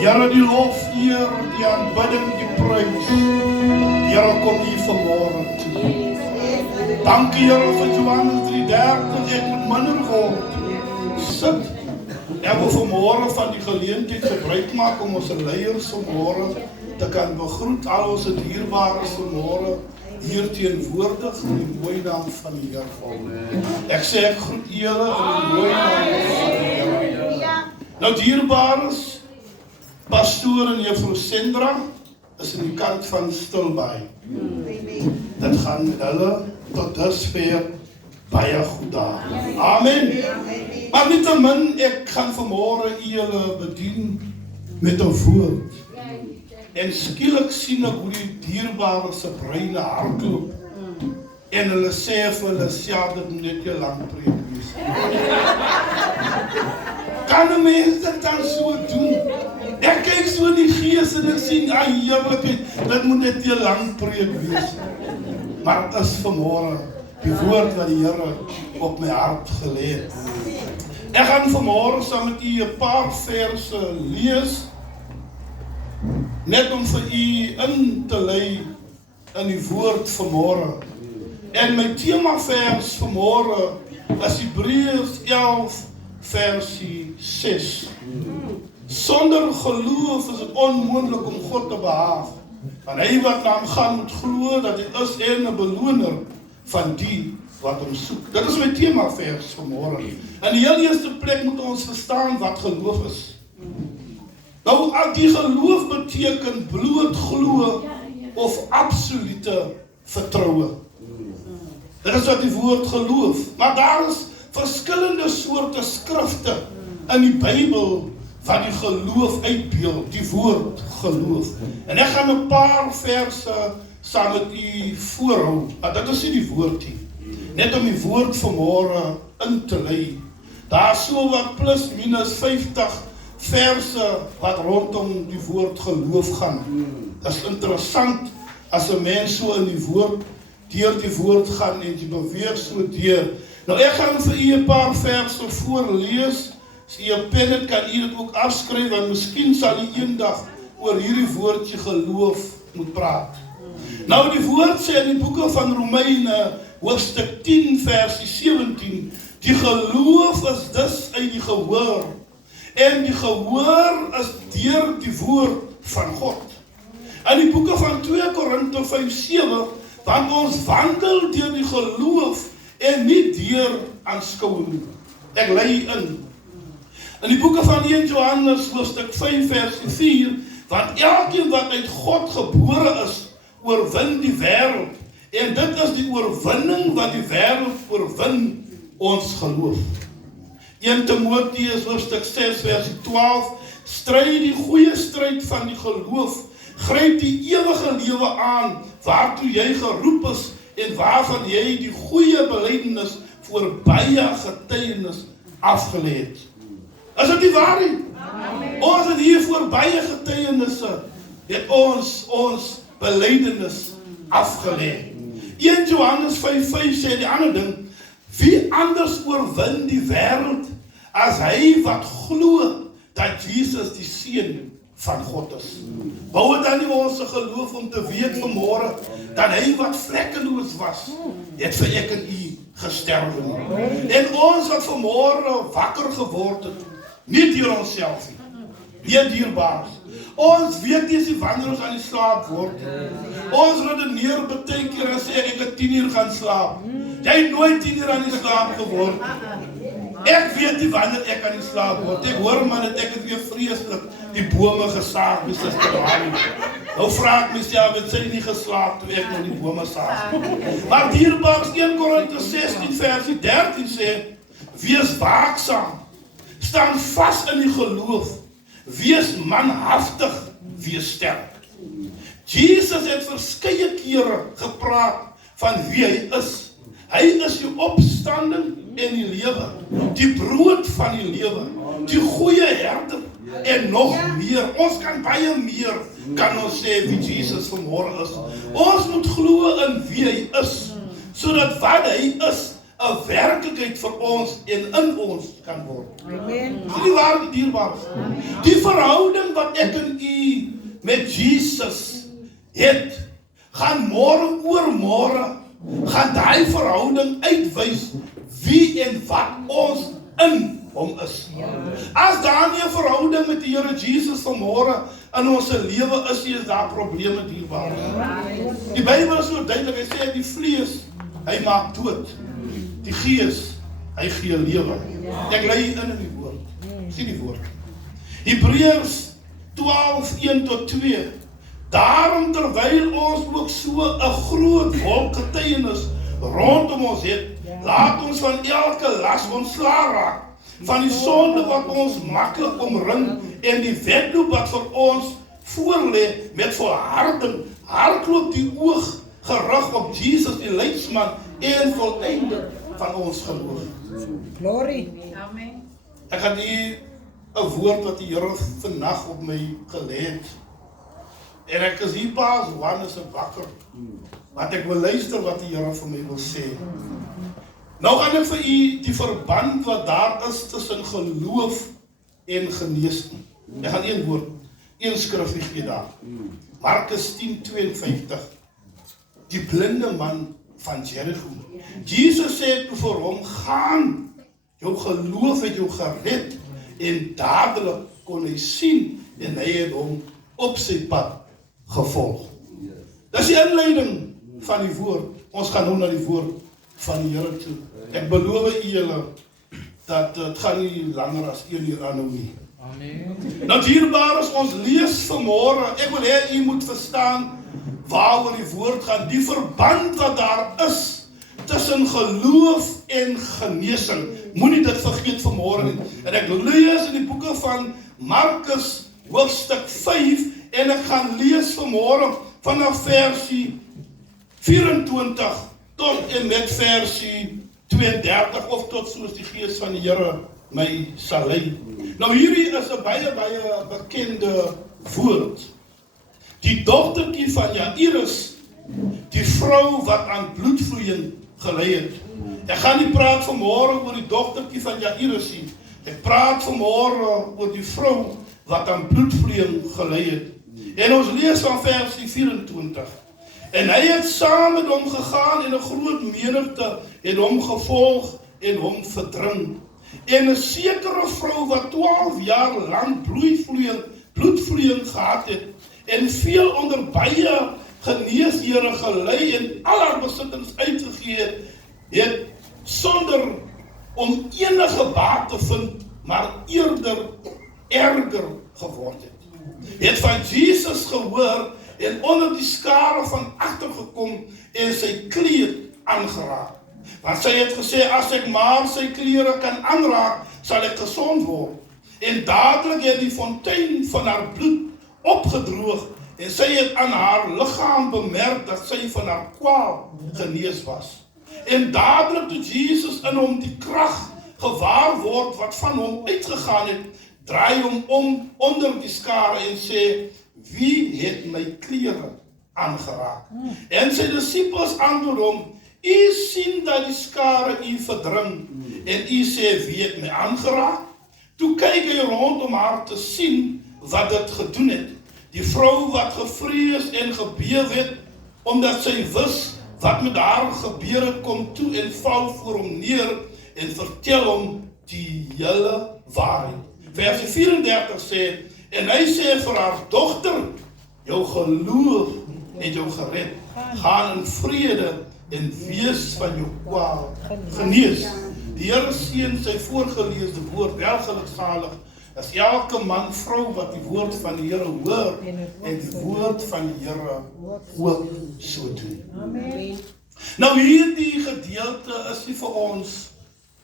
Here, die lof, eer, die aanbidding, die prys. Here, kom hier vanmorgen toe. Dankie, Here, vir Johannes 3:30, ek moet minder word. Sit. Ek wil vanmorgen van die geleentheid gebruik maak om ons leiers vanmorgen te kan begroet. Al ons dierbares vanmorgen hier teenwoordig in die mooie naam van die Heer. Ek sê ek groet julle in die mooie naam van die Heer. Nou dierbares, pastoor en juffrou Sandra is in die kant van Stilbaai. Dit gaan met hulle tot dusver baie goed daar. Amen. Maar nietemin, ek gaan vanmorgen julle bedien met 'n woord. En skielik sien ek hoe die dierbare se breine hardloop. En hulle sê vir hulle, ja, dit moet net 'n lang preek wees. Kan 'n mens dit dan so doen? Ek kyk so in die gees en ek sien, heerlikheid, dit moet net 'n lang preek wees. Maar het is vanmorgen die woord wat die Here op my hart gelê het. Ek gaan vanmorgen saam met u 'n paar verse lees, net om vir u in te lei in die woord vanmorgen. En my themavers vanmorgen is Hebreërs 11 versie 6. Sonder geloof is het onmoontlik om God te behaag. Want hy wat na hom gaan moet glo dat hy is en 'n beloner van die wat hom soek. Dit is my themavers vanmorgen. In die heel eerste plek moet ons verstaan wat geloof is. Nou, die geloof beteken bloot glo of absolute vertroue. Dit is wat die woord geloof. Maar daar is verskillende soorte skrifte in die Bybel wat die geloof uitbeeld, die woord geloof. En ek gaan 'n paar verse saam met u voorhou, want dit is nie die woord nie. Net om die woord vanmorgen in te lei. Daar is so wat plus minus 50 verse wat rondom die woord geloof gaan. Dat is interessant as 'n mens so in die woord, deur die woord gaan en jy beweeg so deur. Nou ek gaan vir u 'n paar verse voorlees. As u 'n pen het, kan u dit ook afskryf, want miskien sal u eendag oor hierdie woordjie geloof moet praat. Nou die woord sê in die boeke van Romeine, hoofstuk 10 versie 17, die geloof is dus uit die gehoor. En die gehoor is deur die woord van God. In die boeke van 2 Korinte 5:7, want ons wandel deur die geloof en nie deur aanskouing. Ek lei in. In die boeke van 1 Johannes hoofstuk 5 versie 4, want elkeen wat uit God gebore is, oorwin die wêreld. En dit is die oorwinning wat die wêreld oorwin, ons geloof. 1 Timoteus hoofstuk 6 versie 12, stry die goeie stryd van die geloof, gryp die ewige lewe aan, waartoe jy geroep is, en waarvan jy die goeie belydenis voor baie getuienis afgelê het. Is dit nie waar nie? Ons het hier voor baie getuienisse, het ons belydenis afgelê. 1 Johannes 5:5 sê die ander ding, wie anders oorwin die wêreld as hy wat glo dat Jesus die Seun van God is. Bou dan nie ons geloof om te weet vanmorgen dat hy wat vlekkeloos was, het vir ek en u gesterf. En ons wat vanmorgen wakker geword het, nie deur onsself nie, nie dierbaar. Ons weet nie wanneer ons aan die slaap word. Ons redeneer baie keer en sê ek het 10 uur gaan slaap. Jy het nooit 10 uur aan die slaap geword. Ek weet nie wanneer ek aan die slaap word. Ek hoor man dat ek het weer vreeslik die bome gesaag, my suster Johannie. Nou vra ek myself, het sy nie geslaap toe ek nou die bome saag. Maar dierbaars 1 Korinte 16 versie 13 sê, wees waaksaam, staan vas in die geloof, wees manhaftig, wees sterk. Jesus het verskeie kere gepraat van wie hy is. Hy is die opstanding en die lewe, die brood van die lewe, die goeie herder en nog meer. Ons kan baie meer, kan ons sê wie Jesus vanmorgen is. Ons moet glo in wie hy is, sodat wat hy is 'n werklikheid vir ons en in ons kan word. Amen. Dis die waar dierbaar is. Die verhouding wat ek en u met Jesus het, gaan môre oor môre, gaan daai verhouding uitwys wie en wat ons in hom is. As daar nie 'n verhouding met die Here Jesus vanmôre in ons lewe is, is daar probleme dierbaar. Die Bybel is so duidelik, hy sê die vlees, hy maak dood. Die gees, hy gee lewe. Ek lê hier in die woord. Sien die woord. Hebreërs 12:1-2. Daarom terwyl ons ook so 'n groot wolk getuienis rondom ons het, laat ons van elke las ontslae raak, van die sonde wat ons maklik omring en die wedloop wat vir ons voorlê met volharding, hardloop die oog gerig op Jesus, die leidsman en volleinder van ons geloof. Glory. Amen. Ek gaan hier 'n woord wat die Here vandag op my gelê het. En ek is hier pas wanneer se wakker. Want ek wil luister wat die Here vir my wil sê. Nou gaan ek vir u die verband wat daar is tussen geloof en genesing. Ek gaan een woord, een skrifgie gee daar. Markus 10:52. Die blinde man van Jericho. Jesus sê toe vir hom, gaan, jou geloof het jou gered, en dadelik kon hy sien, en hy het hom op sy pad gevolg. Dis die inleiding van die woord. Ons gaan nou na die woord van die Here toe. Ek beloof julle dat het gaan nie langer as 1 uur aanhou nie. Amen. Nou dierbaar is ons lees vanmôre. Ek wil hê u moet verstaan waaroor die woord gaan. Die verband wat daar is tussen geloof en genesing. Moenie dit vergeet vanmôre nie. En ek lees in die boeke van Markus hoofstuk 5 en ek gaan lees vanmôre vanaf versie 24 tot en met versie 32 of tot soos die gees van die Here my sal lei. Nou hierdie is 'n baie bekende woord. Die dogtertjie van Jairus, die vrou wat aan bloedvloeiing gely het. Ek gaan nie praat vanmôre oor die dogtertjie van Jairus nie. Ek praat vanmôre oor die vrou wat aan bloedvloeiing gely het. En ons lees van versie 24. En hy het saam met hom gegaan en 'n groot menigte het hom gevolg en hom verdring. En 'n sekere vrou wat 12 jaar lank bloedvloeiing gehad het en veel onder baie geneeshere gelei en al haar besittings uitgegee het sonder om enige baat te vind, maar eerder erger geword het. Het van Jesus gehoor en onder die skare van agter gekom en sy kleed aangeraak. Want sy het gesê, as ek maar sy klere kan aanraak, sal ek gesond word. En dadelik het die fontein van haar bloed opgedroog en sy het aan haar liggaam bemerk dat sy van haar kwaal genees was. En dadelik toe Jesus in hom die krag gewaar word wat van hom uitgegaan het, draai hom om onder die skare en sê, wie het my klere aangeraak? En sy disippels antwoord hom, u sien dat die skare u verdring en u sê, wie het my aangeraak? Toe kyk hy rond om haar te sien wat dit gedoen het. Die vrou wat gevrees en gebeef het, omdat sy wis wat met haar gebeur het, kom toe en val voor hom neer en vertel hom die hele waarheid. Versie 34 sê, en hy sê vir haar dogter, jou geloof het jou gered. Gaan in vrede en wees van jou kwaal genees. Die Here seën sy voorgeleesde woord, welgeluksalig is elke man, vrou wat die woord van die Here hoor en die woord van die Here ook so doen. Amen. Nou hierdie gedeelte is nie vir ons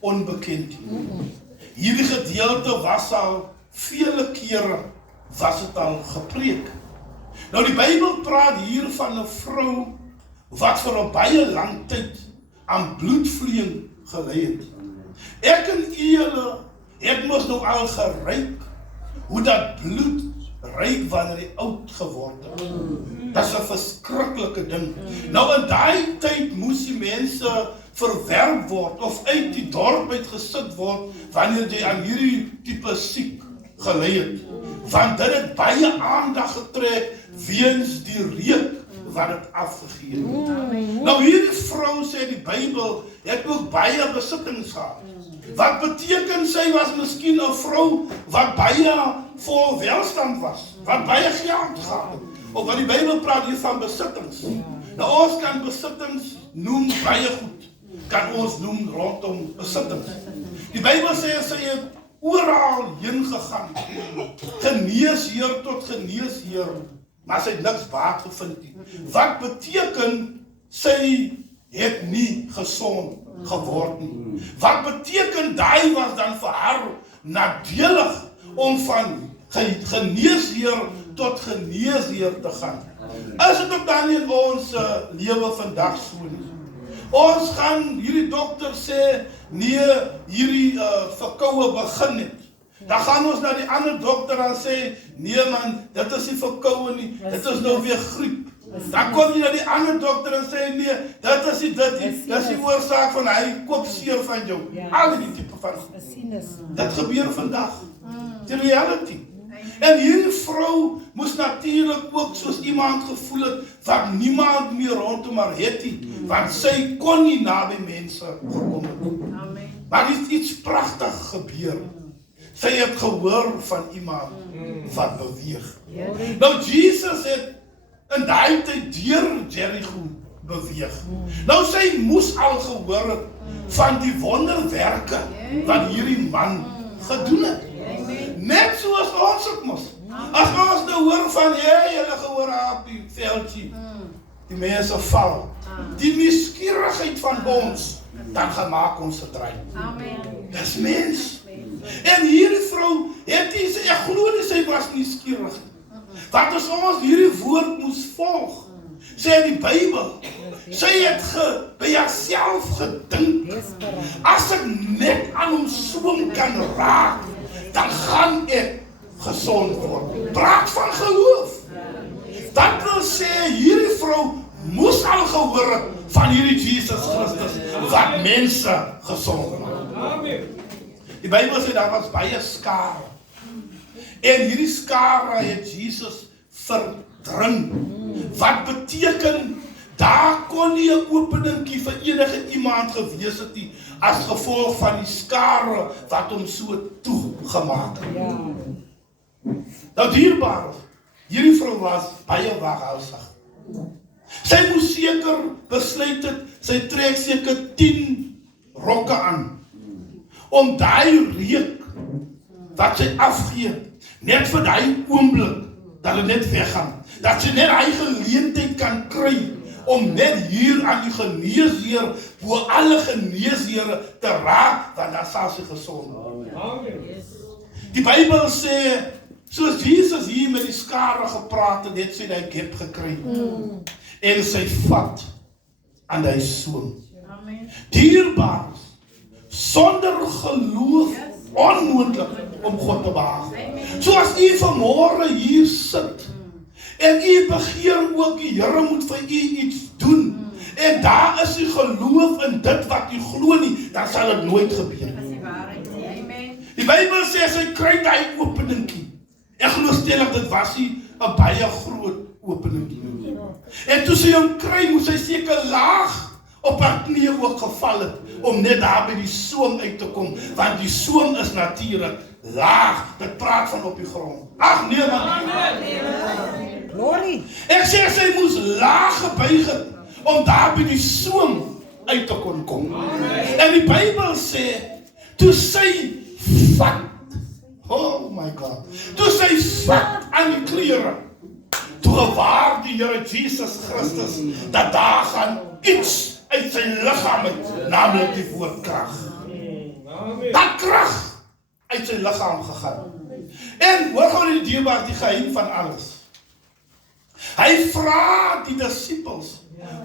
onbekend nie. Hierdie gedeelte was al vele kere was dit al gepreek. Nou die Bybel praat hier van 'n vrou wat vir 'n baie lang tyd aan bloedvloeiing gely het. Ek en julle het mos nou al geruik hoe dat bloed ruik wanneer hy oud geword het. Dat is 'n verskriklike ding. Nou in daai tyd moes die mense verwerp word of uit die dorp uitgesit word wanneer jy aan hierdie tipe siek gelei het. Want dit het baie aandag getrek weens die reuk wat het afgegee het. Nou hierdie vrou sê die Bybel het ook baie besittings gehad. Wat beteken sy was miskien 'n vrou wat baie vol welstand was, wat baie geld gehad het. Of wat die Bybel praat hier van besittings. Nou ons kan besittings noem baie goed. Kan ons noem rondom besittings. Die Bybel sê sy het oral heen gegaan. Geneesheer tot geneesheer, maar sy het niks baat gevind nie. Wat beteken sy het nie gesond geword nie? Wat beteken daai was dan vir haar nadelig om van geneesheer tot geneesheer te gaan? Is dit ook dan in ons lewe vandag so nie? Ons gaan, hierdie dokter sê, nee, hierdie verkoue begin het. Dan gaan ons na die ander dokter en sê, nee man, dit is nie verkoue nie, dit is nou weer griep. Dan kom jy na die ander dokter en sê, nee, dit is nie dit nie, dit is die oorsaak van hy kopseer van jou. Al die type van goed. Dit gebeur vandag. Die reality. En hierdie vrou moes natuurlijk ook soos iemand gevoel het, wat niemand meer rondom haar het nie, want sy kon nie naby mense gekom het. Maar is iets prachtig gebeur. Sy het gehoor van iemand wat beweeg. Nou Jesus het in daai tyd deur Jericho beweeg. Nou sy moes al gehoor het van die wonderwerke wat hierdie man gedoen het. Net soos ons ook mos. As ons nou hoor van, julle gehoor op die veldjie, die mense val, die nuuskierigheid van ons, dan gemaak ons gedraai. Dis mens. En hierdie vrou, ek glo nie sy was nuuskierig. Want as ons hierdie woord moes volg, sê die Bybel, sy het by haarself gedink, as ek net aan hom soom kan raak, dan gaan ek gezond word. Praat van geloof. Dat wil sê, hierdie vrou moes al gehoor het van hierdie Jesus Christus, wat mense gezond maak. Die Bybel sê, daar was baie skare. En hierdie skare het Jesus verdring. Wat beteken, daar kon nie 'n openingkie vir enige iemand gewees het nie, as gevolg van die skare wat hom so toegemaak het. Nou dierbaar, hierdie vrou was baie waghalsig. Sy moes seker besluit het, sy trek seker 10 rokke aan, om daai reuk wat sy afgee, net vir daai oomblik, dat het net weggaan, dat sy net hy geleentheid kan kry, om net hier aan die geneesheer, waar alle geneesheere te raak, want dan sal sy gesond word. Die Bybel sê, soos Jesus hier met die skare gepraat het, het sy die gep gekry. En sy vat aan die soom. Dierbaar, sonder geloof, onmoontlik om God te behaag. Soos u vanmôre hier sit, en u begeer ook, die Here moet vir u iets doen, en daar is u geloof in dit wat u glo nie, dan sal dit nooit gebeur. Die Bybel sê, sy kry die openingkie. Ek glo stellig, dit was nie 'n baie groot openingkie. En toe sy hom kry, moes sy seker laag op haar knie ook geval het, om net daar by die soom uit te kom, want die soom is natuurlik laag, dit praat van op die grond. Ag nee man. Glory. Ek sê sy moes laag gebuig het, om daar by die soom uit te kon kom. En die Bybel sê, toe sy vat, oh my God, toe sy vat aan die klere, toe waar die Here Jesus Christus, dat daar gaan iets uit sy liggaam uit, namelijk die woordkrag. Dat krag uit sy liggaam gegaan. En hoor gou die dierbaar, die geheim van alles. Hy vra die disippels,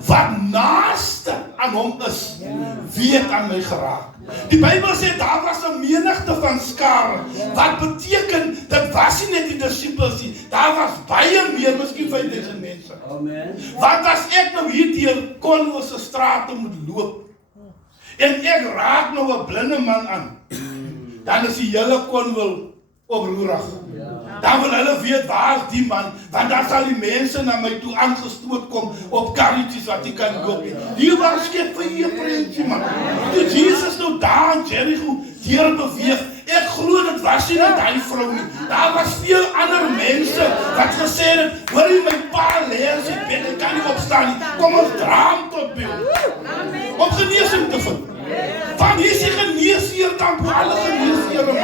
wat naaste aan hom is, wie het aan my geraak? Die Bybel sê, daar was 'n menigte van skare, wat beteken, dit was nie net die disippels nie, daar was baie meer, miskien 5000 mense. Want as ek nou hier deur Kongo se strate moet loop, En ek raak nou 'n blinde man aan. Dan is die hele konwil oproerig. Dan wil hulle weet waar is die man, want dan sal die mense na my toe aangestoot kom op karretjies wat jy kan koop. Hier was skep vir jou prentjie man. Toe Jesus nou daar in Jericho deur beweeg, ek glo dit was nie net hy vrou nie. Daar was veel ander mense wat gesê het, hoor jy my pa lê as ek bed, ek kan nie opstaan nie. Kom ons dra hom tot by ons. Om genesing te vind. Van hier is die geneesheer dan alle geneesheere man.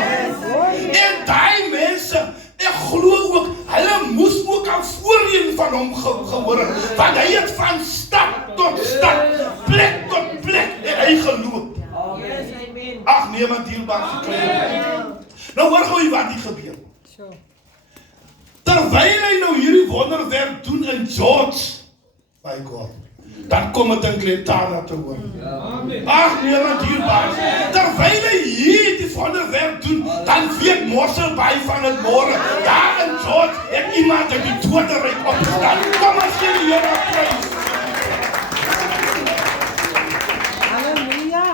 En die mense, ek glo ook, hulle moes ook al voorheen van hom gehoor het, want hy het van stad tot stad, plek tot plek, en hy geloop. Ag nee, wat dierbaar gekry. Nou hoor gou wat hier gebeur. Terwyl hy nou hierdie wonderwerk doen in George, my God, dan kom het in Glentana te hoor. Ag nee, wat dierbaar. Terwyl hy hier die wonderwerk doen, dan weet Mosselbaai van het môre. Daar in George het iemand uit die doderyk opgestaan. Kom ons gee die Here prys.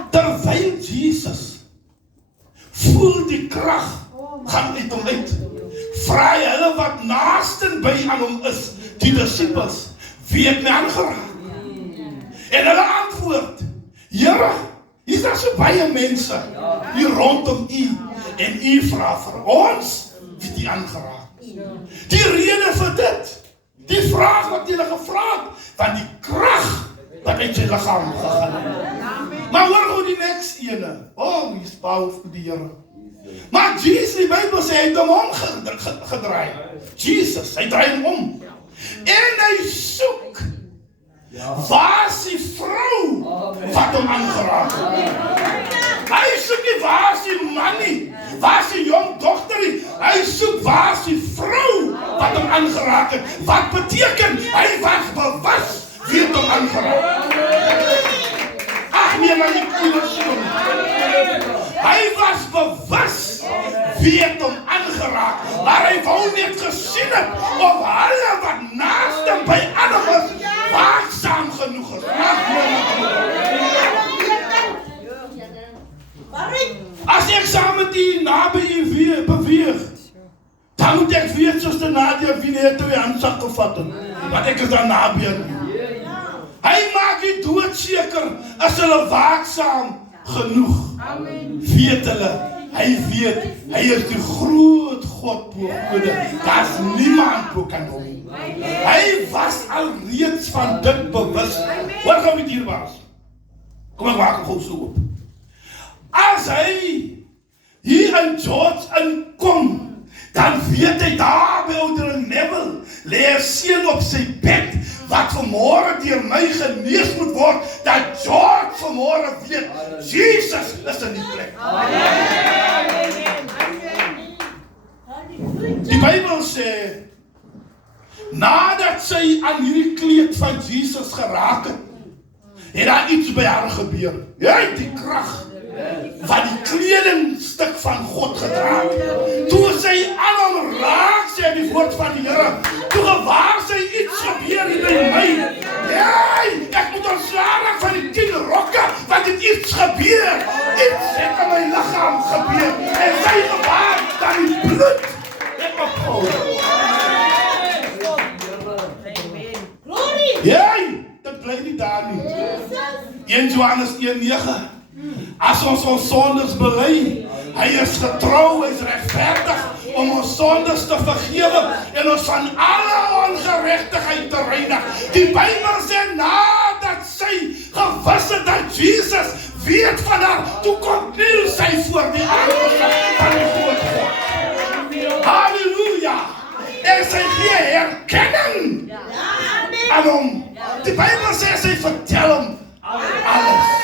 Terwyl Jesus voel die krag gaan uit hom uit, vra hy hulle wat naasten by aan hom is, die disippels, wie het my aangeraak? En hulle antwoord, Here, hier is daar so baie mense hier rondom u, en u vra vir ons, wie die aangeraak? Die rede vir dit, die vraag wat julle gevra het, van die krag wat uit sy liggaam gegaan het. Maar hoor hoe die next ene, oh, die is powerful die Here. Maar Jesus, die Bybel sê, hy het hom omgedraai. Jesus, hy draai hom om. En hy soek, waar is die vrou wat hom aangeraak het? Hy soek nie waar is die man nie, waar is die jong dochter nie. Hy soek waar is die vrou wat hom aangeraak het. Wat beteken, hy was bewus wie het hom aangeraak. Ag nee, maar nie koelersoen. Hy was bewus wie het hom aangeraak, maar hy wou net gesien het of hulle wat naast hem by ander was, waaksaam genoeg is. As ek saam met die naby u beweeg, dan moet ek weet soos de Nadia wie net die handsak gevat het, want ek is daar naby aan. Hy maak die dood seker, as hulle waaksaam genoeg. Weet hulle, hy weet, hy is die groot God bo gode, daar is niemand bo kan hom. Hy was al reeds van dit bewus. Hoor gou met hier was. Kom ek maak hom gou so op. As hy hier in George inkom, dan weet hy daar by ouder Neville, lê 'n seun op sy bed, wat vanmôre deur my genees moet word, dat George vanmôre weet, Jesus is in die plek. Die Bybel sê, nadat sy aan hierdie kleed van Jesus geraak het, het daar iets by haar gebeur. Jy het die krag van die kledingstuk van God gedra. Toe sy aan hom raak, sê die woord van die Here, toe gewaar sy iets gebeur hier by my. Jy, ek moet ontslaan raak van die 10 rokke, want het iets gebeur. Iets het in my liggaam gebeur. En sy gewaar dat die bloed het ophou. Jy, dit bly nie daar nie. 1 Johannes 1:9. As ons sondes bely, hy is getrou, hy is regverdig om ons sondes te vergewe en ons van alle ongeregtigheid te reinig. Die Bybel sê, nadat sy gewis het dat Jesus weet van haar, toe kom kniel sy voor die aangesig van die groot God. Halleluja! En sy gee herkenning aan hom. Die Bybel sê, sy vertel hom alles.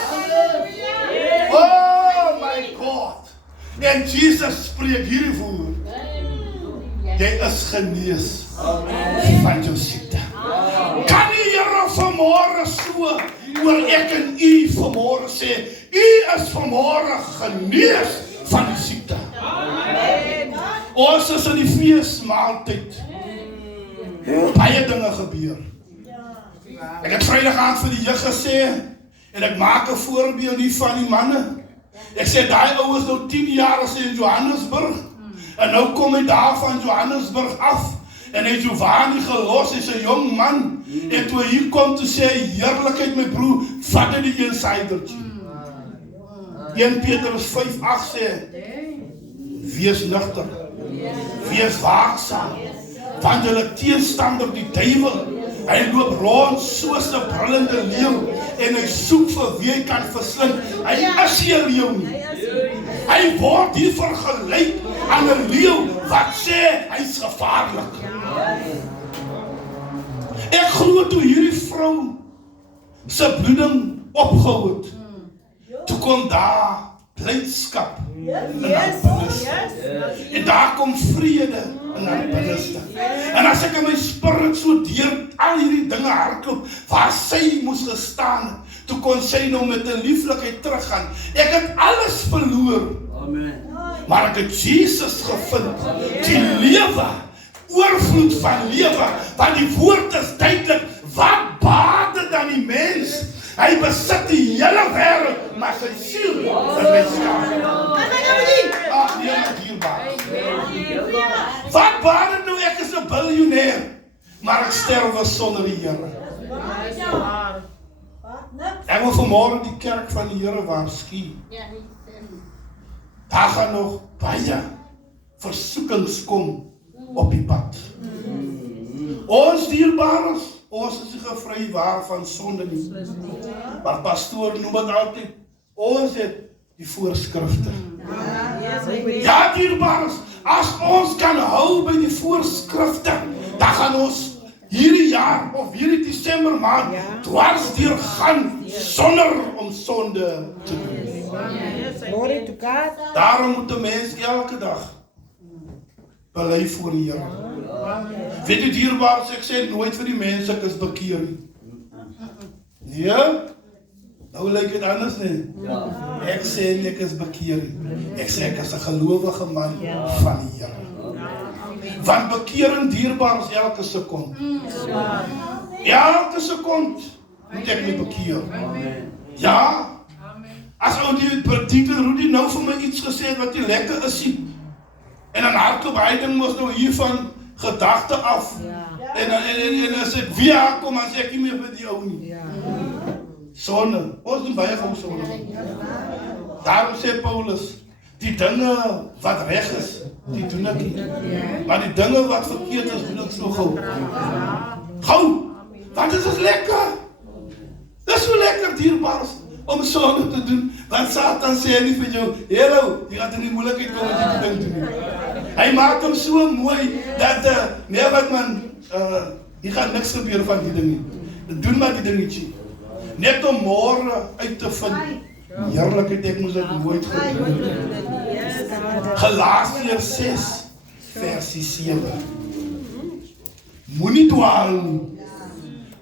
Oh my God! En Jesus spreek hierdie woord. Jy is genees van jou siekte. Kan die Here vanmôre so oor ek en u vanmôre sê, u is vanmôre genees van die siekte. Ons is in die feesmaaltyd. Baie dinge gebeur. Ek het Vrydag aand vir die jeug gesê, En ek maak 'n voorbeeld hier van die manne. Ek sê, daai ouens nou 10 jaar as in Johannesburg. En nou kom hy daar van Johannesburg af. En hy het Giovanni gelos, hy's 'n jong man. En toe hy hier kom, toe sê hy, heerlikheid my broer, vat dit die insidertjie. 1 Petrus 5:8 sê, wees nugter, wees waaksaam, want julle teenstander die duiwel, hy loop rond soos 'n brullende leeu, en hy soek vir wie hy kan verslind. Hy is nie 'n leeu nie. Hy word hier vergelyk aan 'n leeu wat sê hy's gevaarlik. Ek glo toe hierdie vrou se bloeding opgehou het, toe kom daar blydskap in haar binneste. En daar kom vrede in haar binneste. En as ek in my spirit so deur al hierdie dinge hardloop, waar sy moes gestaan het, toe kon sy nou met 'n lieflikheid teruggaan. Ek het alles verloor. Amen. Maar ek het Jesus gevind, die lewe, oorvloed van lewe, want die woord is duidelik, wat baat dit aan die mens? Hy besit die hele wêreld, maar sy siel verwys gaan. Ag, nee, dierbaar. Wat baat dit nou, ek is 'n biljoenêr, maar ek sterwe sonder die Here. Ek wil vanmôre die kerk van die Here waarsku. Daar gaan nog baie versoekings kom op die pad. Ons dierbares, ons is nie gevry waar van sonde nie. Maar pastoor noem het altyd, ons het die voorskrifte. Ja, dierbares, as ons kan hou by die voorskrifte, dan gaan ons hierdie jaar of hierdie Desember maand dwars deur gaan sonder om sonde te doen. Glory to God. Daarom moet 'n mens elke dag bely voor die Here. Weet jy dierbaars, ek sê nooit vir die mense ek is bekeer nie. Nee? Nou lyk dit anders nie. Ek sê nie ek is bekeer nie. Ek sê ek is 'n gelowige man van die Here. Want bekering dierbaar is elke sekond. Elke sekond moet ek my bekeer. Ja. As ou die predikant Rudy nou vir my iets gesê het wat nie lekker is nie. En dan hardloop hy ding mos nou hier van gedagte af. En as ek weer kom, dan sê ek nie meer vir die ou nie. Sonde. Ons doen baie gou sonde. Daarom sê Paulus, die dinge wat reg is, die doen ek nie. Maar die dinge wat verkeerd is, doen ek so gou. Gou! Want dit is lekker. Dit is so lekker dierbaar om sonde te doen. Want Satan sê nie vir jou, hallo, jy gaat in die moeilikheid kom wat jy ding doen. Hy maak hom so mooi, dat, nee wat man, jy gaat niks gebeur van die ding nie. Doen maar die dingetje. Net om môre uit te vind, heerlikheid, ek moes dit nooit gedoen. Galasiërs 6, versie 7. Moenie dwaal nie.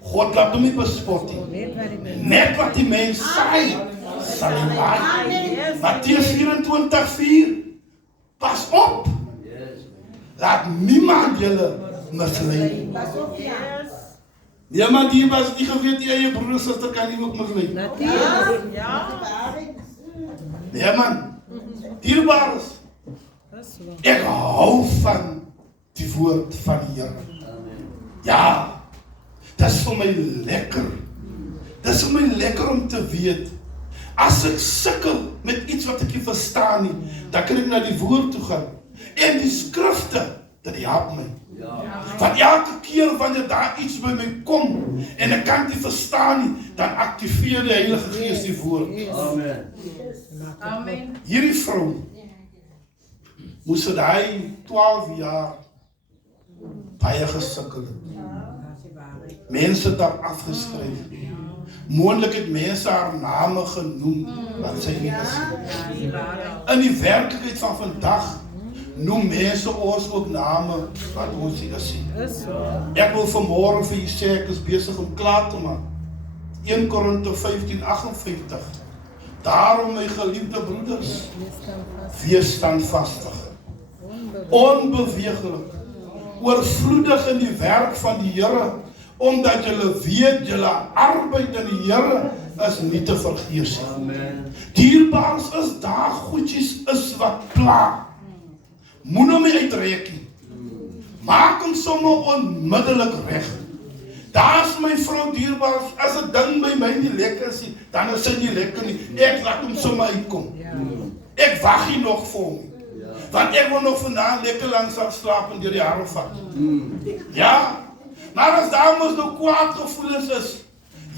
God laat hom nie bespot nie. Net wat die mens saai, sal hy maai. Matteus 24:4. Pas op. Laat niemand julle mislei nie. Ja, maar die was nie geweet die eie broer suster kan nie ook mislei. Ja man. Dierbares. Ek hou van die woord van die Here. Ja. Dit is vir my lekker. Dit is vir my lekker om te weet, as ek sukkel met iets wat ek nie verstaan nie, dan kan ek na die woord toe gaan. En die skrifte, dit help my. Want elke keer wanneer daar iets by my kom, en ek kan nie verstaan nie, dan activeer die Heilige Gees die woord. Amen. Hierdie vrou, moes vir die 12 jaar, baie gesukkel het. Mense het daar afgeskryf. Moontlik het mense haar name genoem, wat sy nie is. In die werklikheid van vandag, noem mense ons ook name, wat ons nie is. Ek wil vanmôre vir jy sê, ek is besig om klaar te maak. 1 Korinte 15:58. Daarom my geliefde broeders, wees standvastig, onbeweeglik, oorvloedig in die werk van die Here, omdat julle weet, julle arbeid in die Here is nie te vergees nie. Dierbaars is daar goedjies is wat pla. Moet hom nie uitrek nie. Maak hom sommer onmiddellik reg. Daar's my vrou dierbaars, as 'n ding by my nie lekker is nie, dan is dit nie lekker nie. Ek laat hom sommer uitkom. Ek wag nie nog vir hom. Want ek wil nog vandaan lekker langs slaap en deur die hare vat. Ja, maar as daar mos nou kwaad gevoelens is,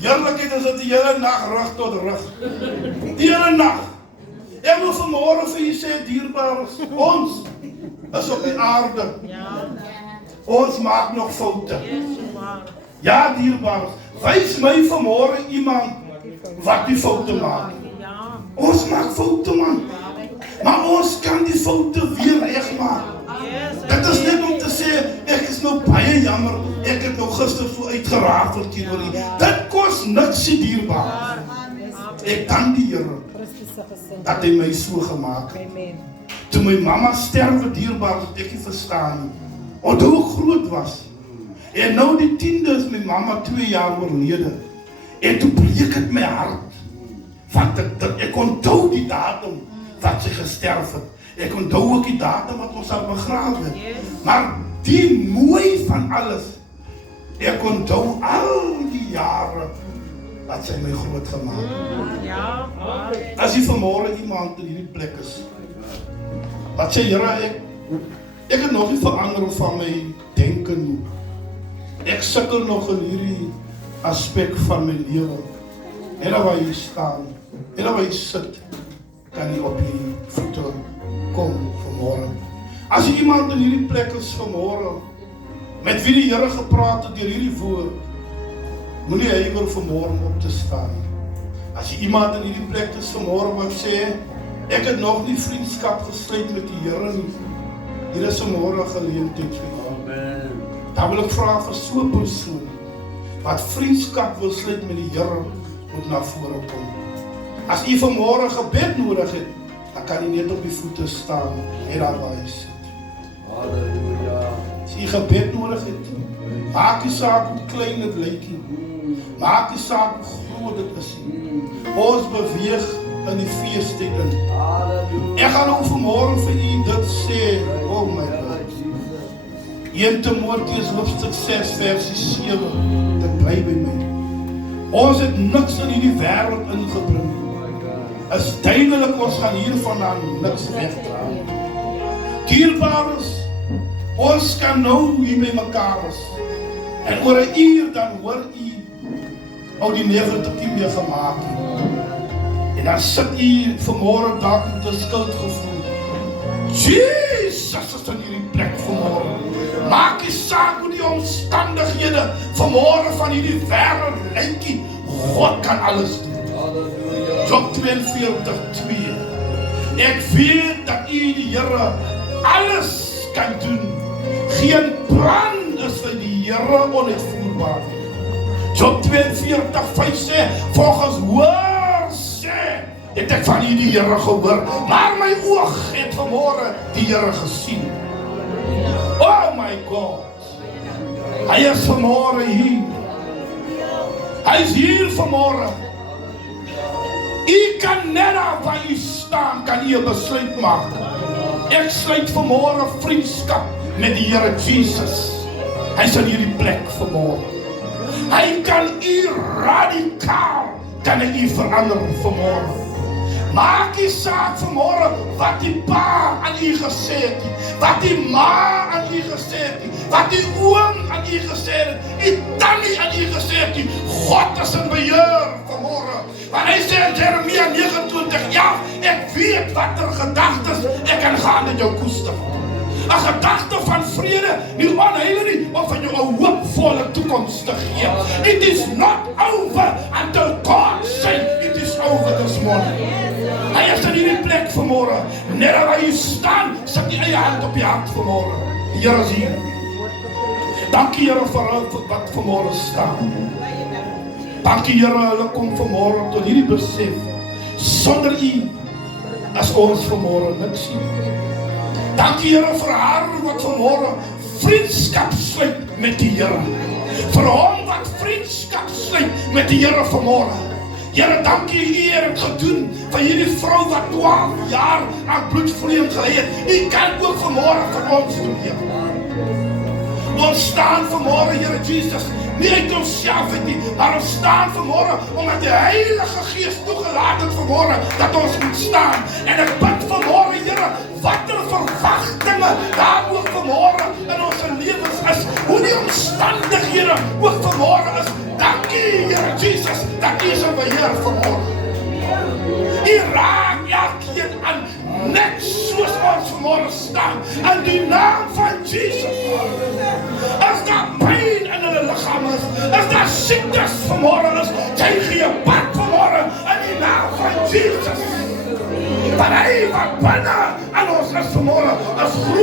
heerlikheid is dit die hele nag rug tot rug. Die hele nag. Ek wil vanmôre vir u sê, dierbaars, ons is op die aarde. Ons maak nog foute. Ja, dierbaars, wys my vanmôre iemand wat die foute maak. Ons maak foute, man. Maar ons kan die foute weer regmaak. Dit is net om te sê, ek is nou baie jammer, ek het nou gister so uitgerafel teenoor u. Dit kos niks, dierbaar. Ek dank die Here dat hy my so gemaak het. Toe my mamma sterwe, dierbaar, het ek nie verstaan nie. Onthou ek groot was. En nou die 10de is my mamma 2 jaar oorlede. En toe breek het my hart. Want ek onthou die datum wat sy gesterf het. Ek onthou ook die datum wat ons haar begrawe het. Maar die mooi van alles, ek onthou al die jare wat sy my groot gemaak het. As jy vanmôre iemand in hierdie plek is, wat sê, Here, ek het nog nie verander van my denke nie. Ek sukkel nog in hierdie aspek van my lewe. En waar jy staan, en waar jy sit, kan jy op die voete kom vanmôre. As jy iemand in hierdie plek is vanmôre, met wie die Here gepraat het deur hierdie woord, moenie huiwer vanmôre om op te staan. As jy iemand in hierdie plek is vanmôre wat sê, ek het nog nie vriendskap gesluit met die Here nie. Hier is vanmôre 'n geleentheid vir jou. Amen. Dan wil ek vra vir so 'n persoon wat vriendskap wil sluit met die Here, moet na vore kom. As jy vanmôre gebed nodig het, dan kan jy net op die voete staan, net daar waar jy sit. Halleluja. As jy gebed nodig het, maak nie saak hoe klein dit lyk nie. Maak nie saak hoe groot dit is nie. Ons beweeg in die feestyd in. Ek gaan nou vanmôre vir u dit sê, oh my God. 1 Timoteus hoofstuk 6 versie 7, dit bly by my. Ons het niks in hierdie wêreld ingebring nie. Is duidelik, ons gaan hiervandaan niks wegdra. Dierbares, ons kan nou hier by mekaar is. En oor 'n uur dan hoor u al die 90 nie meer gemaak het. En dan sit u vanmôre dalk met 'n skuldgevoel. Jesus is in hierdie plek vanmôre. Maak nie saak hoe die omstandighede vanmôre van hierdie wêreld lyk. God kan alles doen. Job 42:2. Ek weet dat u die Here alles kan doen. Geen plan is vir die Here onuitvoerbaar. Job 42:5 sê, volgens hoor sê, het ek van u die Here gehoor, maar my oog het vanmôre die Here gesien. Oh my God. Hy is vanmôre hier. Hy is hier vanmôre. U kan net waar u staan, kan u 'n besluit maak. Ek sluit vanmôre vriendskap met die Here Jesus. Hy is in hierdie plek vanmôre. Hy kan u radikaal, kan u verander vanmôre. Maak nie saak vanmôre wat die pa aan u gesê het, wat die ma aan u gesê het, wat die oom aan u gesê het, die tannie aan u gesê het. God is in beheer vanmôre. Want hy sê in Jeremia 29:11, ek weet watter gedagtes ek kan gaan in jou koester. 'n gedagte van vrede, nie onheil nie, maar van jou 'n hoopvolle toekoms te gee. It is not over until God says it is over this morning. Hy is in hierdie plek vanmôre. Net waar jy staan, sit die eie hand op die hart vanmôre. Die Here is hier. Dankie Here vir wat vanmôre staan. Dankie Here, hulle kom vanmôre tot hierdie besef. Sonder u as ons vanmôre niks nie. Dankie Here vir haar wat vanmôre vriendskap sluit met die Here. Vir hom wat vriendskap sluit met die Here vanmôre. Here, dankie, U het gedoen vir hierdie vrou wat 12 jaar aan bloedvloeiing gelei het. U kan ook vanmôre vir ons doen, Here. Ons staan vanmôre, Here Jesus, nie uit onsself uit nie, maar ons staan vanmôre omdat die Heilige Gees toegelaat het vanmôre dat ons moet staan. En ek bid vanmôre, Here, watter verwagtinge daar ook vanmôre in ons lewens is, hoe die omstandighede ook vanmôre is. Dankie, Here Jesus, dat U is in beheer vanmôre. U raak elkeen aan, net soos ons vanmôre staan, in die naam van Jesus. As daar pyn in hulle liggaam is, as daar siektes vanmôre is, jy gee pad vanmôre in die naam van Jesus. Maar hy wat binne aan ons is vanmôre, is groot.